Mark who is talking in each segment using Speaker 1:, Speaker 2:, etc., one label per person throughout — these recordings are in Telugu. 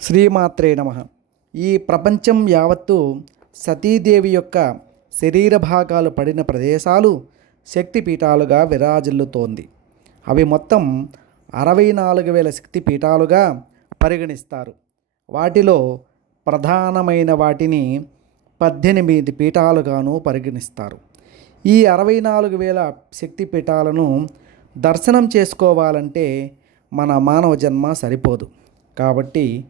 Speaker 1: శ్రీమాత్రే నమ. ఈ ప్రపంచం యావత్తు సతీదేవి యొక్క శరీర భాగాలు పడిన ప్రదేశాలు శక్తిపీఠాలుగా విరాజిల్లుతోంది. అవి మొత్తం అరవై నాలుగు వేల శక్తిపీఠాలుగా పరిగణిస్తారు. వాటిలో ప్రధానమైన వాటిని పద్దెనిమిది పీఠాలుగాను పరిగణిస్తారు. ఈ అరవై నాలుగు వేల శక్తిపీఠాలను దర్శనం చేసుకోవాలంటే మన మానవ జన్మ సరిపోదు. కాబట్టి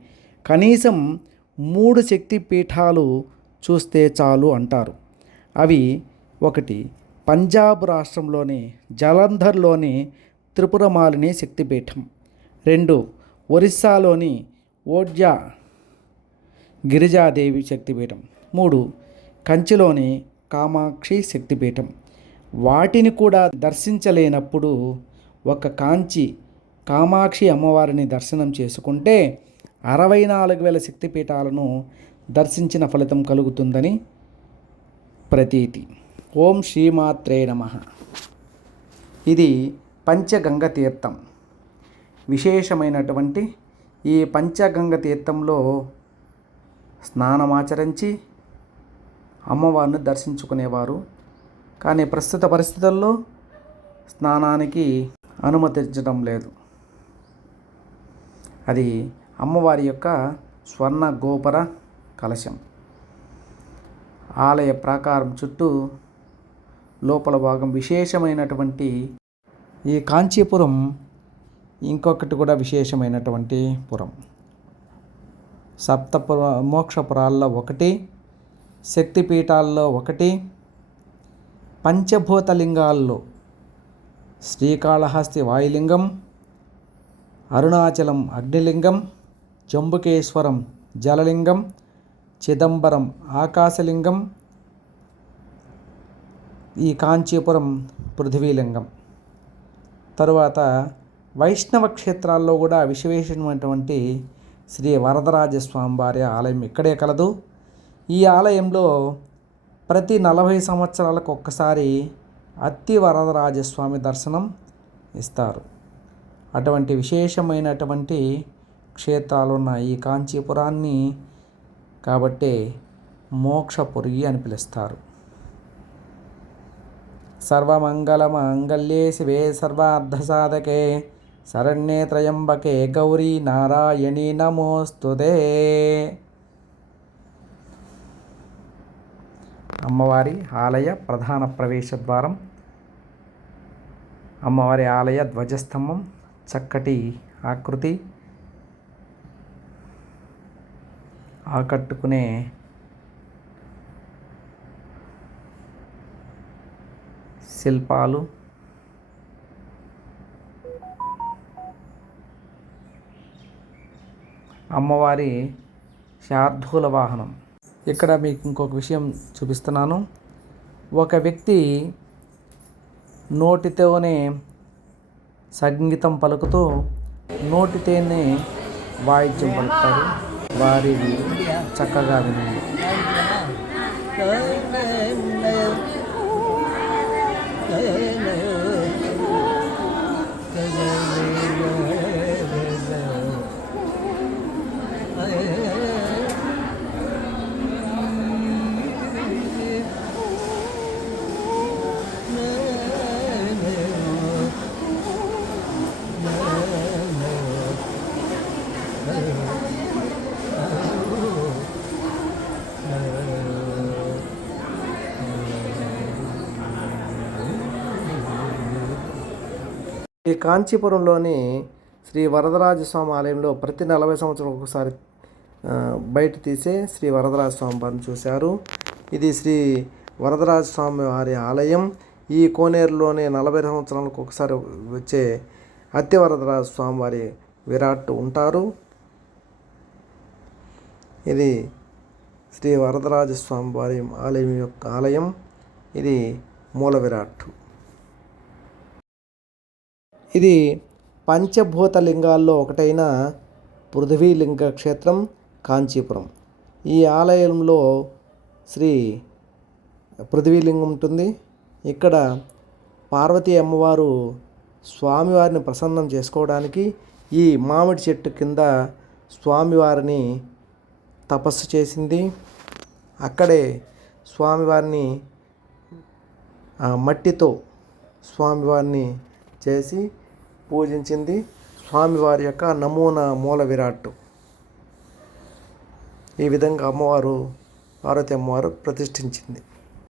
Speaker 1: కనీసం మూడు శక్తి పీఠాలు చూస్తే చాలు అంటారు. అవి ఒకటి పంజాబ్ రాష్ట్రంలోని జలంధర్లోని త్రిపురమాలిని శక్తిపీఠం. రెండు ఒరిస్సాలోని ఓడ్యా గిరిజాదేవి శక్తిపీఠం. మూడు కంచిలోని కామాక్షి శక్తిపీఠం. వాటిని కూడా దర్శించలేనప్పుడు ఒక కాంచి కామాక్షి అమ్మవారిని దర్శనం చేసుకుంటే అరవై నాలుగు వేల శక్తిపీఠాలను దర్శించిన ఫలితం కలుగుతుందని ప్రతీతి. ఓం శ్రీమాత్రే నమ. ఇది పంచగంగ తీర్థం. విశేషమైనటువంటి ఈ పంచగంగ తీర్థంలో స్నానమాచరించి అమ్మవారిని దర్శించుకునేవారు. కానీ ప్రస్తుత పరిస్థితుల్లో స్నానానికి అనుమతించడం లేదు. అది అమ్మవారి యొక్క స్వర్ణ గోపుర కలశం. ఆలయ ప్రాకారం చుట్టూ లోపల భాగం విశేషమైనటువంటి ఈ కాంచీపురం ఇంకొకటి కూడా విశేషమైనటువంటి పురం. సప్తపుర మోక్షపురాల్లో ఒకటి శక్తిపీఠాల్లో ఒకటి పంచభూతలింగాల్లో శ్రీకాళహస్తి వాయులింగం అరుణాచలం అగ్నిలింగం జంబుకేశ్వరం జలలింగం చిదంబరం ఆకాశలింగం ఈ కాంచీపురం పృథ్వీలింగం. తరువాత వైష్ణవ క్షేత్రాల్లో కూడా విశేషమైనటువంటి శ్రీ వరదరాజస్వామివారి ఆలయం ఇక్కడే కలదు. ఈ ఆలయంలో ప్రతి నలభై సంవత్సరాలకు ఒక్కసారి అత్తి వరదరాజస్వామి దర్శనం ఇస్తారు. అటువంటి విశేషమైనటువంటి క్షేత్రాలు ఉన్నాయి ఈ కాంచీపురాన్ని కాబట్టే మోక్షపురి అని పిలుస్తారు. సర్వమంగళమాంగళ్యే శివే సర్వార్ధసాధకే శరణ్యే త్రయంబకే గౌరీ నారాయణి నమోస్తుదే అమ్మవారి ఆలయ ప్రధాన ప్రవేశ ద్వారం. అమ్మవారి ఆలయ ధ్వజస్తంభం. చక్కటి ఆకృతి. ఆకట్టుకునే శిల్పాలు అమ్మవారి శార్ధూల వాహనం. ఇక్కడ మీకు ఇంకొక విషయం చూపిస్తున్నాను. ఒక వ్యక్తి నోటితోనే సంగీతం పలుకుతూ నోటితోనే వాయిద్యం పలుకుతారు వారి చక్కగా వినండి ఈ కాంచీపురంలోని శ్రీ వరదరాజ స్వామి ఆలయంలో ప్రతి నలభై సంవత్సరం ఒకసారి బయట తీసే శ్రీ వరదరాజ స్వామి వారిని చూశారు. ఇది శ్రీ వరదరాజ స్వామి వారి ఆలయం. ఈ కోనేరులోనే నలభై సంవత్సరాలకు ఒకసారి వచ్చే అత్య వరదరాజ స్వామి వారి విరాట్ ఉంటారు. ఇది శ్రీ వరదరాజ స్వామి వారి ఆలయం యొక్క ఆలయం. ఇది మూల విరాట్. ఇది పంచభూత లింగాల్లో ఒకటైన పృథ్వీలింగ క్షేత్రం కాంచీపురం. ఈ ఆలయంలో శ్రీ పృథ్వీలింగం ఉంటుంది. ఇక్కడ పార్వతీ అమ్మవారు స్వామివారిని ప్రసన్నం చేసుకోవడానికి ఈ మామిడి చెట్టు కింద స్వామివారిని తపస్సు చేసింది. అక్కడే స్వామివారిని మట్టితో స్వామివారిని చేసి పూజించింది స్వామివారి యొక్క నమూనా మూల విరాట్టు. ఈ విధంగా అమ్మవారు పార్వతి అమ్మవారు ప్రతిష్ఠించింది.